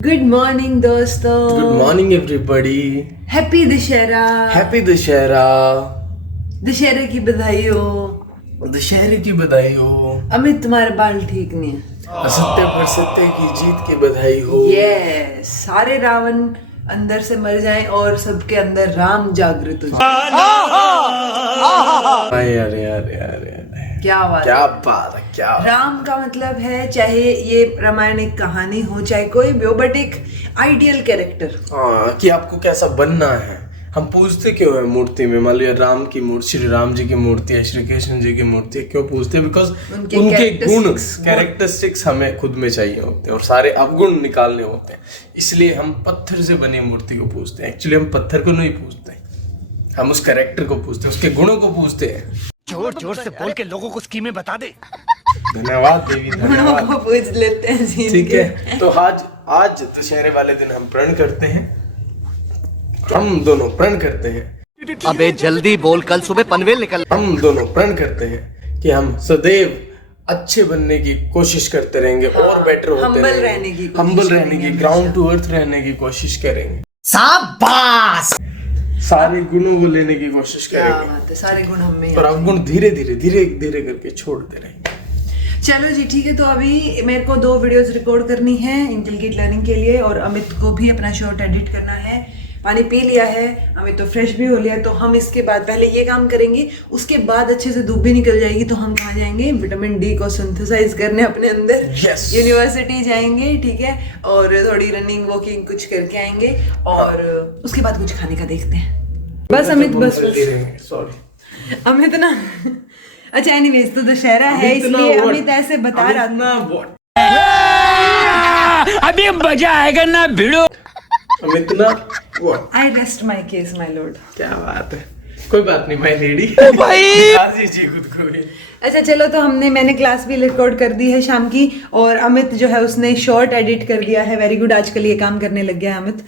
Good morning दोस्तों। Good morning everybody. Happy Dussehra. Happy Dussehra. दशहरे की बधाई हो। दशहरे की बधाई हो। अमित तुम्हारे बाल ठीक नहीं है। असत्य पर सत्य की जीत की बधाई हो। यस, सारे रावण अंदर से मर जाएं और सबके अंदर राम जागृत हो जाए। यार यार यार यार क्या बात क्या है। बात है, क्या राम का मतलब है चाहे ये रामायण एक कहानी हो चाहे कोई भी हो, बट एक आइडियल कैरेक्टर। हाँ, कि आपको कैसा बनना है। हम पूछते क्यों है मूर्ति में? मान लिया राम की मूर्ति, श्री राम जी की मूर्ति है, श्री कृष्ण जी की मूर्ति है, क्यों पूछते हैं? बिकॉज उनके गुण कैरेक्टरिस्टिक्स हमें खुद में चाहिए होते हैं और सारे अवगुण निकालने होते हैं। इसलिए हम पत्थर से बनी मूर्ति को पूछते हैं। एक्चुअली हम पत्थर को नहीं पूछते, हम उस कैरेक्टर को पूछते हैं, उसके गुणों को पूछते हैं। जोर जोर से बोल के लोगों को स्कीमें बता दे। धन्यवाद देवी, धन्यवाद। वो पूछ लेते हैं सीन ठीक के। है, तो आज दशहरे वाले दिन हम प्रण करते हैं, हम दोनों प्रण करते हैं। अबे जल्दी बोल, कल सुबह पनवेल निकल। हम दोनों प्रण करते हैं कि हम सदैव अच्छे बनने की कोशिश करते रहेंगे और बेटर होते humble रहेंगे, रहने की कोशिश हम्बल रहने करेंगे की, ग्राउंड टू अर्थ रहने की कोशिश करेंगे, शाबाश। सारे गुणों को लेने की कोशिश क्या करेंगे, बात है, सारे गुण हम में पर हैं। अवगुण धीरे धीरे धीरे धीरे करके छोड़ते रहेंगे। चलो जी ठीक है, तो अभी मेरे को 2 वीडियोस रिकॉर्ड करनी है इंटेलिजेंट लर्निंग के लिए और अमित को भी अपना शॉर्ट एडिट करना है। पानी पी लिया है, अमित तो फ्रेश भी हो लिया, तो हम इसके बाद पहले ये काम करेंगे, उसके बाद अच्छे से धूप भी निकल जाएगी तो हम कहाँ जाएंगे? विटामिन डी को सिंथेसाइज करने अपने अंदर। Yes. यूनिवर्सिटी जाएंगे, ठीक है, और थोड़ी रनिंग वॉकिंग कुछ करके आएंगे और उसके बाद कुछ खाने का देखते हैं। बस अमित, बस सॉरी अमित ना अच्छा एनीवेज, तो दशहरा है इसलिए अमित ऐसे बता रहा था। अभी मजा आएगा ना भिड़ो। अमित ना what? I rest my case my lord. क्या बात है, कोई बात नहीं माय लेडी। भाई आज जी खुद को भी। अच्छा चलो, तो मैंने क्लास भी रिकॉर्ड कर दी है शाम की और अमित जो है उसने शॉर्ट एडिट कर दिया है। वेरी गुड, आजकल ये काम करने लग गया है अमित।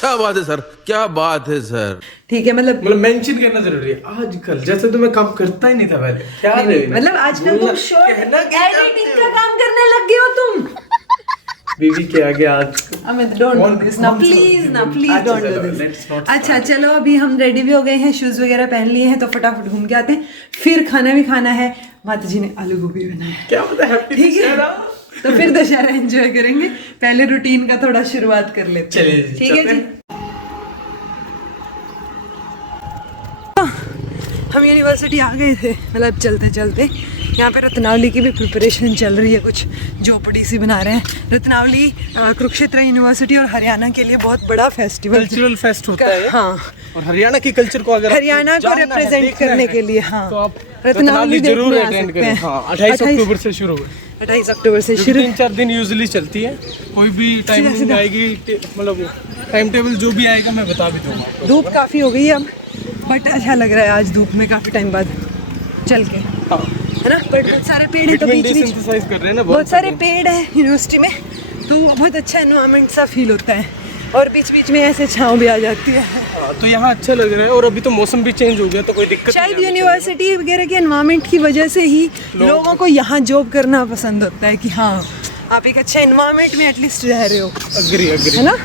क्या बात है सर, क्या बात है सर। ठीक है, मतलब मेंशन करना जरूरी है आजकल, जैसे तो मैं काम करता ही नहीं था पहले। क्या रे? मतलब आजकल तुम शॉर्ट एडिटिंग का काम करने लग गए हो तुम। बीवी के आगे आज अमित डोंट डू दिस ना, प्लीज ना, प्लीज डोंट डू दिस। अच्छा चलो, अभी हम रेडी भी हो गए हैं, शूज वगैरह पहन लिए हैं, तो फटाफट घूम के आते हैं। फिर खाना भी खाना है, माता जी ने आलू गोभी बनाया है। क्या पता हैप्पी ठीक है, दशहरा। तो फिर दशहरा एंजॉय करेंगे। पहले रूटीन का थोड़ा शुरुआत कर लेते हैं। चलिए जी, ठीक है चलते जी। हम यूनिवर्सिटी आ गए थे, मतलब चलते चलते। यहाँ पे रत्नावली की भी प्रिपरेशन चल रही है, कुछ झोपड़ी सी बना रहे हैं। रत्नावली कुरुक्षेत्र यूनिवर्सिटी और हरियाणा के लिए बहुत बड़ा फेस्टिवल, कल्चरल फेस्ट होता है। हाँ, और हरियाणा की कल्चर को अगर हरियाणा को रिप्रेजेंट करने के लिए। हाँ, तो आप रत्नावली जरूर देखने आ अटेंड सकते करें। हैं। हाँ, 28 अक्टूबर से शुरू हुई। 28 अक्टूबर से शुरू। 3-4 दिन यूजुअली चलती है। कोई भी टाइमिंग आएगी, मतलब टाइम टेबल जो भी आएगा मैं बता भी दूंगा आपको। धूप काफ़ी हो गई है अब, बट अच्छा लग रहा है आज धूप में काफ़ी टाइम बाद चल के, हाँ, है ना। बट बहुत सारे पेड़ हैं, तो बीच बीच सिंथेसाइज कर रहे हैं ना, बहुत सारे पेड़ हैं यूनिवर्सिटी में, तो बहुत अच्छा एनवायरनमेंट सा फील होता है और बीच बीच में ऐसे छाँव भी आ जाती है। हाँ, तो यहाँ अच्छा लग रहा है। और अभी तो मौसम भी चेंज हो गया, तो कोई दिक्कत शायद यूनिवर्सिटी वगैरह के एनवायरनमेंट की वजह से ही लोगों को यहाँ जॉब करना पसंद होता है कि हाँ आप एक अच्छा एनवायरनमेंट में एटलीस्ट रह रहे हो। अग्री है ना।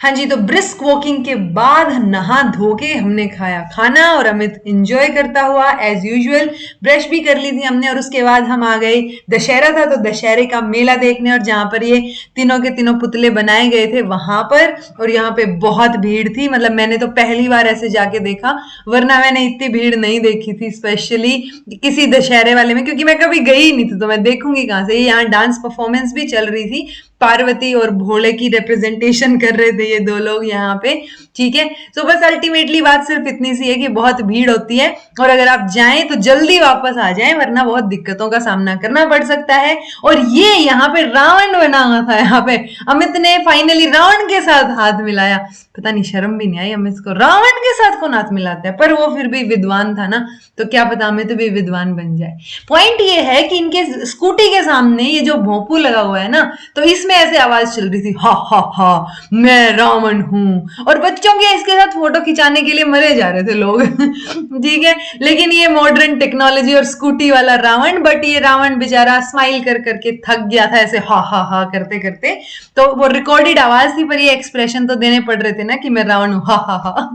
हाँ जी, तो ब्रिस्क वॉकिंग के बाद नहा धो के हमने खाया खाना और अमित एंजॉय करता हुआ एज यूजुअल ब्रश भी कर ली थी हमने। और उसके बाद हम आ गए, दशहरा था तो दशहरे का मेला देखने, और जहाँ पर ये तीनों के तीनों पुतले बनाए गए थे वहां पर। और यहाँ पे बहुत भीड़ थी, मतलब मैंने तो पहली बार ऐसे जाके देखा, वरना मैंने इतनी भीड़ नहीं देखी थी स्पेशली किसी दशहरे वाले में, क्योंकि मैं कभी गई नहीं थी तो मैं देखूंगी कहाँ से। यहाँ डांस परफॉर्मेंस भी चल रही थी, पार्वती और भोले की रिप्रेजेंटेशन कर रहे थे ये 2 लोग यहाँ पे। ठीक है, तो बस अल्टीमेटली बात सिर्फ इतनी सी है कि बहुत भीड़ होती है और अगर आप जाएं तो जल्दी वापस आ जाएं, वरना बहुत दिक्कतों का सामना करना पड़ सकता है। और ये यहाँ पे रावण बना हुआ था, यहाँ पे अमित ने फाइनली रावण के साथ हाथ मिलाया। पता नहीं शर्म भी नहीं आई अमित को, रावण के साथ कौन हाथ मिलाता है, पर वो फिर भी विद्वान था ना, तो क्या पता अमित भी विद्वान बन जाए। पॉइंट ये है कि इनके स्कूटी के सामने ये जो भोंपू लगा हुआ है ना, तो इस इसमें ऐसे आवाज चल रही थी, हा हा हा मैं रावण हूँ, और बच्चों के इसके साथ फोटो खिंचाने के लिए मरे जा रहे थे लोग। ठीक है, लेकिन ये मॉडर्न टेक्नोलॉजी और स्कूटी वाला रावण, बट ये रावण बेचारा स्माइल कर करके थक गया था ऐसे हा हा हा करते करते, तो वो रिकॉर्डेड आवाज थी पर ये एक्सप्रेशन तो देने पड़ रहे थे ना कि मैं रावण हूँ, हा हा हा।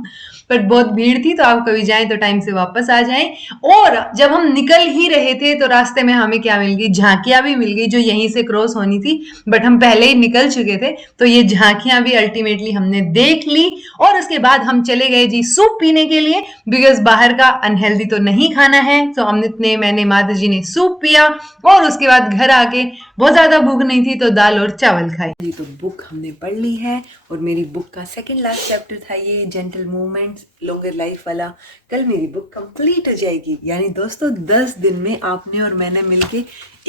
बट बहुत भीड़ थी, तो आप कभी जाएं तो टाइम से वापस आ जाएं। और जब हम निकल ही रहे थे तो रास्ते में हमें क्या मिल गई, झांकियां भी मिल गई जो यहीं से क्रॉस होनी थी, बट हम पहले ही निकल चुके थे, तो ये झांकियां भी अल्टीमेटली हमने देख ली। और उसके बाद हम चले गए जी सूप पीने के लिए, बिकॉज बाहर का अनहेल्दी तो नहीं खाना है। तो हमने मैंने माता जी ने सूप पिया, और उसके बाद घर आके बहुत ज्यादा भूख नहीं थी तो दाल और चावल खाई जी। तो बुक हमने पढ़ ली है, और मेरी बुक का सेकंड लास्ट चैप्टर था ये जेंटल मूवमेंट्स लॉन्गर लाइफ वाला। कल मेरी बुक कंप्लीट हो जाएगी, यानी दोस्तों 10 दिन में आपने और मैंने मिलके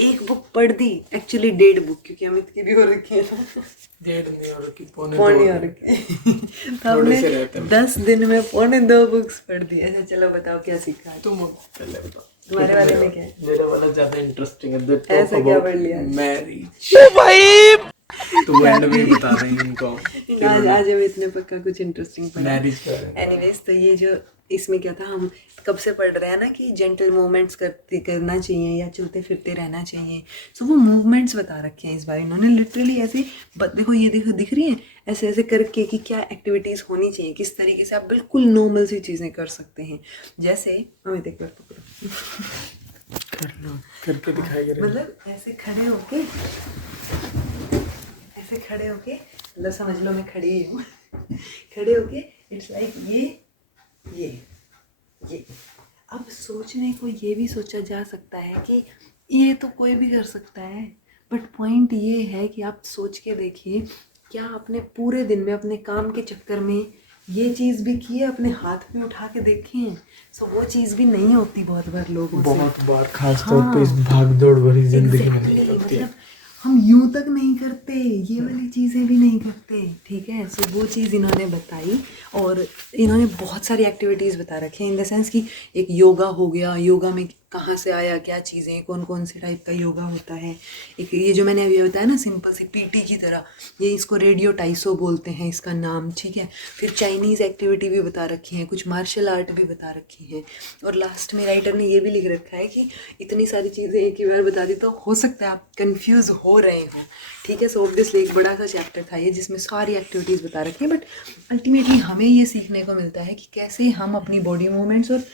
एक बुक पढ़ दी। एक्चुअली 1.5 बुक, क्योंकि अमित की भी हो रखी है ना, 1.5 नहीं हो रखी, पौने हो रखी। तो हमने 10 दिन में 2.25 बुक्स पढ़ दी। ऐसा चलो बताओ क्या सीखा तुम पहले बताओ, तुम्हारे वाले में क्या है? मेरे वाला ज्यादा इंटरेस्टिंग है। ऐसा क्या पढ़ लिया? मैरिज तो वो एंड में बता रही हैं इनको आज हम इतने पक्का कुछ इंटरेस्टिंग पढ़ा। मैरिज का। एनीवेज, तो ये जो इसमें क्या था, हम कब से पढ़ रहे हैं ना कि जेंटल मूवमेंट्स करना चाहिए या चलते फिरते रहना चाहिए। सो वो मूवमेंट्स बता रखे हैं इस बार इन्होंने, लिटरली ऐसे देखो, ये देखो दिख रही है ऐसे ऐसे करके कि क्या एक्टिविटीज़ होनी चाहिए, किस तरीके से आप बिल्कुल नॉर्मल सी चीज़ें कर सकते हैं। जैसे हमें एक बार पकड़ो, कर लो, करके दिखाई दे रहा है। मतलब ऐसे खड़े होके मतलब समझ लो मैं खड़ी हूँ। खड़े होके इट्स लाइक ये। अब सोचने को ये भी सोचा जा सकता है कि ये तो कोई भी कर सकता है, बट पॉइंट ये है कि आप सोच के देखिए, क्या आपने पूरे दिन में अपने काम के चक्कर में ये चीज़ भी की है, अपने हाथ में उठा के देखें। सो वो चीज़ भी नहीं होती बहुत बार लोगों से, बहुत बार, खास तौर पे इस भागदौड़ भरी जिंदगी में नहीं होती है। मतलब हम यूं तक नहीं करते, ये वाली चीज़ें भी नहीं करते। ठीक है, सो वो चीज़ इन्होंने बताई, और इन्होंने बहुत सारी एक्टिविटीज़ बता रखी हैं, इन द सेंस कि एक योगा हो गया, योगा में कहाँ से आया, क्या चीज़ें, कौन कौन से टाइप का योगा होता है। एक ये जो मैंने अभी बताया ना, सिंपल सी पीटी की तरह, ये इसको रेडियो टाइसो बोलते हैं इसका नाम। ठीक है, फिर चाइनीज़ एक्टिविटी भी बता रखी है, कुछ मार्शल आर्ट भी बता रखी है, और लास्ट में राइटर ने ये भी लिख रखा है कि इतनी सारी चीज़ें एक ही बार बता दी तो हो सकता है आप कन्फ्यूज़ हो रहे हो। ठीक है, सो ऑब्वियसली एक बड़ा सा चैप्टर था ये जिसमें सारी एक्टिविटीज़ बता रखी हैं, बट अल्टीमेटली हमें ये सीखने को मिलता है कि कैसे हम अपनी बॉडी मूवमेंट्स और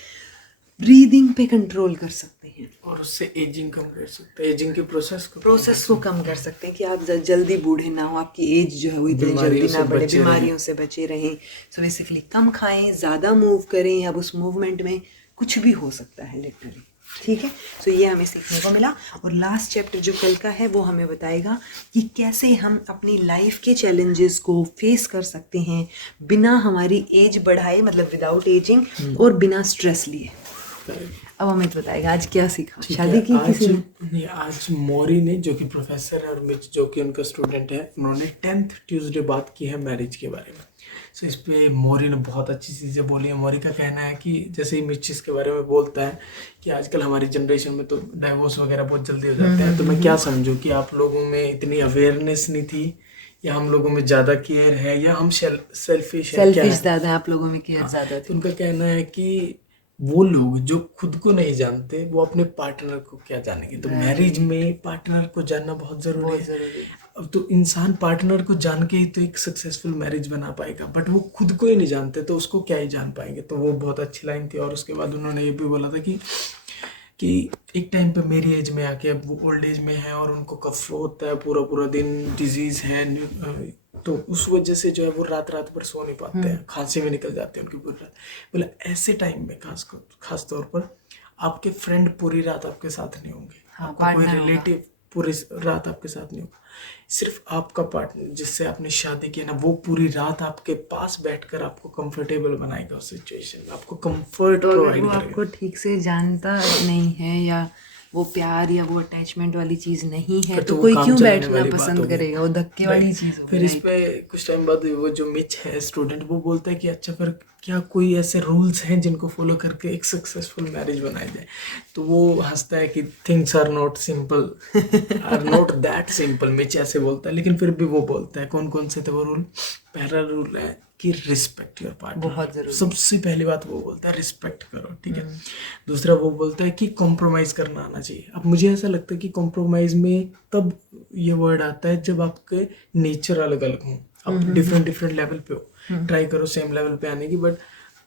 ब्रीदिंग पे कंट्रोल कर सकते हैं, और उससे एजिंग कम कर सकते हैं, एजिंग के प्रोसेस को कम कर सकते हैं कि आप जल्दी बूढ़े ना हो, आपकी एज जो है वो इतनी जल्दी ना बढ़े, बीमारियों से बचे रहें। सो बेसिकली कम खाएं, ज़्यादा मूव करें, अब उस मूवमेंट में कुछ भी हो सकता है लिटरली। ठीक है, सो ये हमें सीखने को मिला। और लास्ट चैप्टर जो कल का है वो हमें बताएगा कि कैसे हम अपनी लाइफ के चैलेंजेस को फेस कर सकते हैं बिना हमारी एज बढ़ाए, मतलब विदाउट एजिंग, और बिना स्ट्रेस लिए। अब अमित बताएगा आज क्या सीखा। शादी की किसी ने नहीं, आज मौरी ने, जो कि प्रोफेसर है, और मिच जो कि उनका स्टूडेंट है, उन्होंने 10th ट्यूसडे बात की है मैरिज के बारे में। सो इस पे मौरी ने बहुत अच्छी चीज़ें बोली हैं। मौरी का कहना है कि जैसे ही मिच इसके बारे में बोलता है कि आजकल हमारी जनरेशन में तो डाइवोर्स वगैरह बहुत जल्दी हो जाते हैं, तो मैं क्या समझूं कि आप लोगों में इतनी अवेयरनेस नहीं थी, या हम लोगों में ज़्यादा केयर है, या हम सेल्फिश ज़्यादा, आप लोगों में केयर ज़्यादा थी। उनका कहना है कि वो लोग जो खुद को नहीं जानते वो अपने पार्टनर को क्या जानेंगे। तो मैरिज में पार्टनर को जानना बहुत ज़रूरी है। अब तो इंसान पार्टनर को जान के ही तो एक सक्सेसफुल मैरिज बना पाएगा, बट वो खुद को ही नहीं जानते तो उसको क्या ही जान पाएंगे। तो वो बहुत अच्छी लाइन थी। और उसके बाद उन्होंने ये भी बोला था कि एक टाइम पे मेरी एज में आके, अब वो ओल्ड एज में है और उनको कफ होता है पूरा दिन, डिजीज़ है, तो उस वजह से जो है वो रात भर सो नहीं पाते हैं, खांसी में निकल जाते हैं उनकी पूरी रात। बोला ऐसे टाइम में खास तौर पर आपके फ्रेंड पूरी रात आपके साथ नहीं होंगे, आपका कोई रिलेटिव पूरी रात आपके साथ नहीं होगा, सिर्फ आपका पार्टनर जिससे आपने शादी की ना, वो पूरी रात आपके पास बैठकर आपको कंफर्टेबल बनाएगा उस सिचुएशन में, आपको कंफर्ट प्रोवाइड करेगा। आपको ठीक से जानता नहीं है या वो प्यार या वो अटैचमेंट वाली चीज नहीं है फिर तो वो कोई काम क्यों चलाने बैठना वाली बात पसंद होगी। करेगा, वो धक्के वाली चीज फिर इस पे कुछ टाइम बाद वो जो मिच है स्टूडेंट, वो बोलता है कि अच्छा फिर क्या कोई ऐसे रूल्स हैं जिनको फॉलो करके एक सक्सेसफुल मैरिज बनाई जाए। तो वो हंसता है कि things are not simple, are not that simple, Mitch ऐसे बोलता है। लेकिन फिर भी वो बोलता है, कौन कौन से थे वो रूल? पहला रूल है कि रिस्पेक्ट योर पार्टनर, बहुत जरूरी। सबसे पहली बात वो बोलता है रिस्पेक्ट करो, ठीक है। दूसरा वो बोलता है कि कॉम्प्रोमाइज करना आना चाहिए। अब मुझे ऐसा लगता है कि कॉम्प्रोमाइज में तब ये वर्ड आता है जब आपके नेचर अलग अलग हों, आप डिफरेंट डिफरेंट लेवल पे हो। ट्राई करो सेम लेवल पे आने की, बट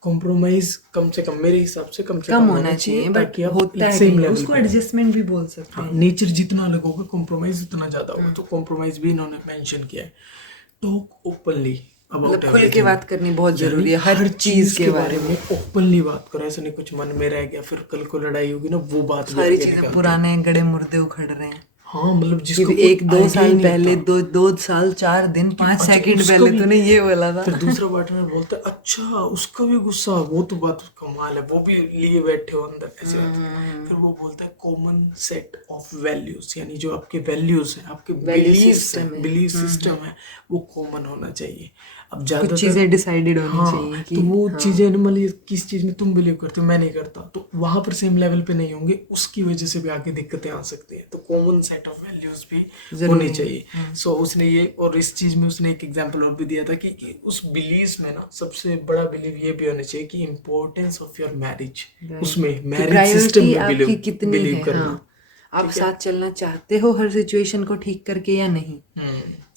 कॉम्प्रोमाइज कम से कम मेरे हिसाब से कम होना चाहिए, बट ताकि आप होता है सेम कहीं, लेवल उसको पे। एडजस्टमेंट भी बोल सकते हाँ, हैं। नेचर जितना अलग होगा कॉम्प्रोमाइज उतना ज्यादा होगा। तो कॉम्प्रोमाइज भी इन्होंने मेंशन किया है। टॉक ओपनली मतलब अबाउट खुल के बात करनी बहुत जरूरी है, हर चीज के बारे में। ओपनली बात करो, ऐसा नहीं कुछ मन में रह गया फिर कल को लड़ाई होगी ना, वो बात भी सारी आगे चीजें निकलती पुराने गड़े मुर्दे उखड़ रहे हैं। हाँ, मतलब कि जिसको एक दो idea साल ही नहीं पहले, होता। दो साल 4 दिन 5 अच्छा, सेकंड उसका पहले भी- तूने ये बोला था। फिर दूसरा पार्टनर बोलता है अच्छा उसका भी गुस्सा, वो तो बात कमाल है, वो भी लिए बैठे हो अंदर, ऐसी बात। फिर वो बोलता है कॉमन सेट ऑफ वैल्यूज, यानी जो आपके वैल्यूज हैं, आपके बिलीफ सिस्टम है, वो कॉमन होना चाहिए। अब ज्यादातर चीजें डिसाइडेड होनी हाँ, चाहिए कि तो वो चीजें नॉर्मली किस चीज में तुम बिलीव करते हो मैं नहीं करता, तो वहां पर सेम लेवल पे नहीं होंगे, उसकी वजह से भी आगे दिक्कतें आ सकती हैं। तो कॉमन सेट ऑफ वैल्यूज भी होनी चाहिए। सो उसने ये, और इस चीज में उसने एक एग्जांपल और भी दिया था कि उस बिलीव में ना सबसे बड़ा बिलीव ये भी होना चाहिए कि इम्पोर्टेंस ऑफ योर मैरिज, उसमें मैरिज सिस्टम में आपकी कितनी बिलीव है, करना। हाँ। आप साथ चलना चाहते हो हर सिचुएशन को ठीक करके या नहीं।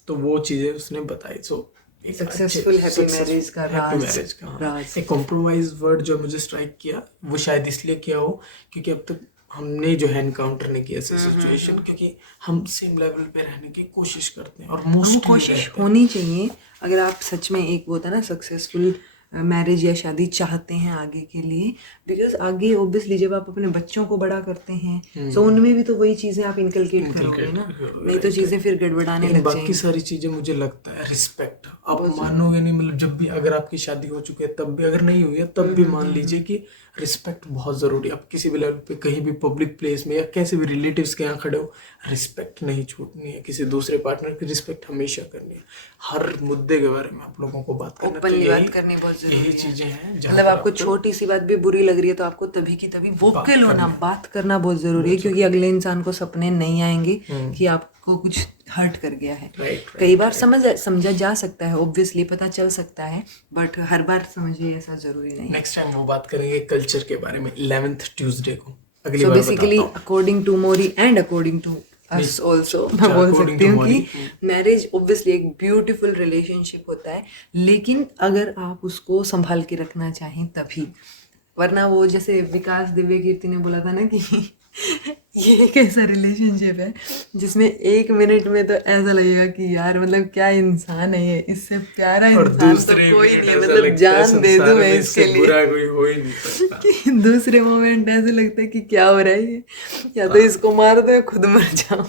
तो वो चीजें उसने बताई। सो सक्सेसफुल हैप्पी मैरिज का हैप्पी मैरिज का एक कॉम्प्रोमाइज वर्ड जो मुझे स्ट्राइक किया, वो शायद इसलिए किया हो क्योंकि अब तक हमने जो है एनकाउंटर नहीं किया ऐसी सिचुएशन, क्योंकि हम सेम लेवल पे रहने की कोशिश करते हैं और मोस्ट कोशिश होनी चाहिए। अगर आप सच में एक वो होता है ना सक्सेसफुल मैरिज या शादी चाहते हैं आगे के लिए, बिकॉज आगे ऑब्वियसली जब आप अपने बच्चों को बड़ा करते हैं तो उनमें भी तो वही चीजें आप इनकलकेट करोगे ना, नहीं तो चीजें फिर गड़बड़ाने लग बाकी जाएंगी। सारी चीजें मुझे लगता है रिस्पेक्ट, आप मानोगे नहीं, मतलब जब भी अगर आपकी शादी हो चुकी है तब भी, अगर नहीं हुई है तब भी मान लीजिए कि रिस्पेक्ट बहुत जरूरी है। आप किसी भी लेवल पे कहीं भी पब्लिक प्लेस में या कैसे भी रिलेटिव्स के यहाँ खड़े हो, रिस्पेक्ट नहीं छूटनी है, किसी दूसरे पार्टनर की रिस्पेक्ट हमेशा करनी है। हर मुद्दे के बारे में आप लोगों को बात करना, तो ओपनली बात करनी बहुत जरूरी यही है। चीजें हैं मतलब आपको छोटी सी बात भी बुरी लग रही है तो आपको तभी की तभी वोकल होना, बात करना बहुत जरूरी है, क्योंकि अगले इंसान को सपने नहीं आएंगे कि आपको कुछ हर्ट कर गया है। कई बार समझा जा सकता है, ऑब्वियसली पता चल सकता है, बट हर बार समझिए ऐसा जरूरी नहीं। नेक्स्ट टाइम वो बात करेंगे कल्चर के बारे में 11th ट्यूसडे को, अगली सो बार बेसिकली बताता हूँ। According to Mori and according to us also, मैं बोल according सकती to हूँ कि Mori, मैरिज ऑब्वियसली एक ब्यूटीफुल रिलेशनशिप होता है, लेकिन अगर आप उसको संभाल के रखना चाहें तभी, वरना वो जैसे विकास दिव्य कीर्ति ने बोला था ना कि ये एक ऐसा रिलेशनशिप है जिसमें 1 मिनट में तो ऐसा लगेगा कि यार मतलब क्या इंसान है ये, इससे प्यारा और इंसान तो दूसरे कोई minute नहीं है, ऐसा मतलब लगता है जान दे संसार दूं में मैं इससे इसके लिए। बुरा कोई हो ही नहीं सकता। कि दूसरे मोमेंट ऐसे लगता है कि क्या हो रहा है ये, या तो इसको मार दो या खुद मर जाओ।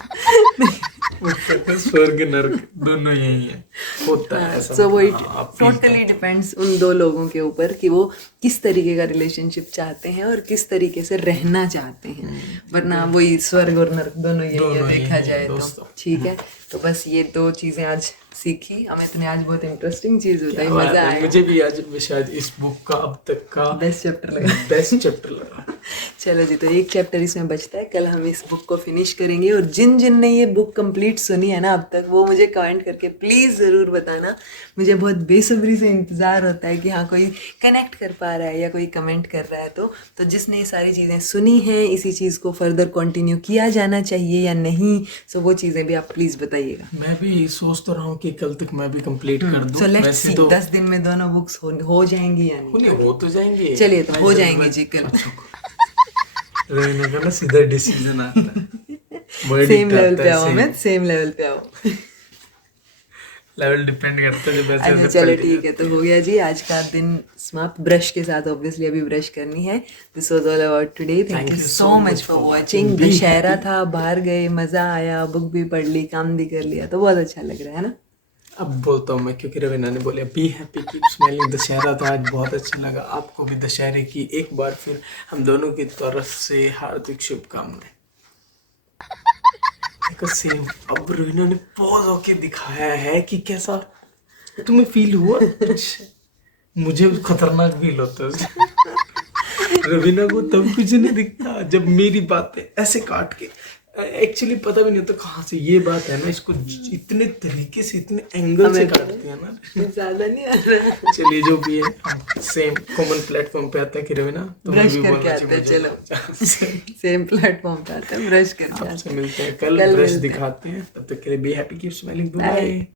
वो कहते हैं स्वर्ग नरक दोनों यही है, होता है ऐसा। सो वो इट हाँ, आप feel टोटली डिपेंड्स उन दो लोगों के ऊपर कि वो किस तरीके का रिलेशनशिप चाहते हैं और किस तरीके से रहना चाहते हैं, वरना वही स्वर्ग और नरक दोनों यही है देखा जाए तो। ठीक है, तो बस ये 2 चीजें आज सीखी हमें, तो आज बहुत इंटरेस्टिंग चीज होता है, मजा आया। मुझे भी आज शायद इस बुक का अब तक का बेस्ट चैप्टर लगा। बेस्ट चैप्टर लगा। चलो जी, तो एक चैप्टर इसमें बचता है, कल हम इस बुक को फिनिश करेंगे। और जिन जिन ने ये बुक कंप्लीट सुनी है ना अब तक, वो मुझे कमेंट करके प्लीज़ ज़रूर बताना। मुझे बहुत बेसब्री से इंतज़ार होता है कि हाँ कोई कनेक्ट कर पा रहा है या कोई कमेंट कर रहा है। तो जिसने ये सारी चीज़ें सुनी हैं, इसी चीज़ को फर्दर कंटिन्यू किया जाना चाहिए या नहीं, सो वो चीज़ें भी आप प्लीज़ बताइएगा। मैं भी सोच तो रहा हूँ कि कल तक मैं भी कंप्लीट कर दूं। सो लेट्स वैसे सी तो 10 दिन में दोनों बुक्स हो जाएंगी या नहीं। हो तो जाएंगे। चलिए तो हो जाएंगे जी कल। रहने का ना सीधा डिसीजन आता है। सेम लेवल पे आओ, मैं सेम लेवल पे आओ। लेवल डिपेंड करता है जब ऐसे अच्छा चलो ठीक है, तो हो गया जी आज का दिन समाप्त। ब्रश के साथ ऑब्वियसली अभी ब्रश करनी है। This was all about today. Thank you so much for watching. Dussehra था, बाहर गए, मजा आया, बुक भी पढ़ ली, काम भी कर लिया, तो बहुत अच्छा लग रहा है ना। अब बोलता हूँ मैं, क्योंकि रवीना ने बोला B happy keep smiling. Dussehra था आज, बहुत अच्छा लगा। आपको भी दशहरे की एक बार फिर हम दोनों की तरफ से हार्दिक शुभकामनाएं। देखो सेम अब रवीना ने पॉज होके दिखाया है कि कैसा तुम्हें फील हुआ कुछ। मुझे खतरनाक फील होता है उससे। रवीना को तब कुछ नहीं दिखता जब मेरी बातें ऐसे काट के, एक्चुअली पता भी नहीं होता कहाँ से ये बात है ना, इसको इतने तरीके से इतने एंगल से काटते हैं ना, ज्यादा नहीं आ रहा। चलिए जो भी है सेम कॉमन प्लेटफॉर्म पे आता है कि रवीना तुम्हें ब्रश भी करके बोलना आते हैं, चाहिए। चलो सेम प्लेटफॉर्म पे आते हैं, ब्रश करके आते आपसे हैं। मिलते हैं कल कल ब्रश मिलते हैं। दिखाते हैं, तब तक के लिए be happy, keep smiling, Bye. Bye.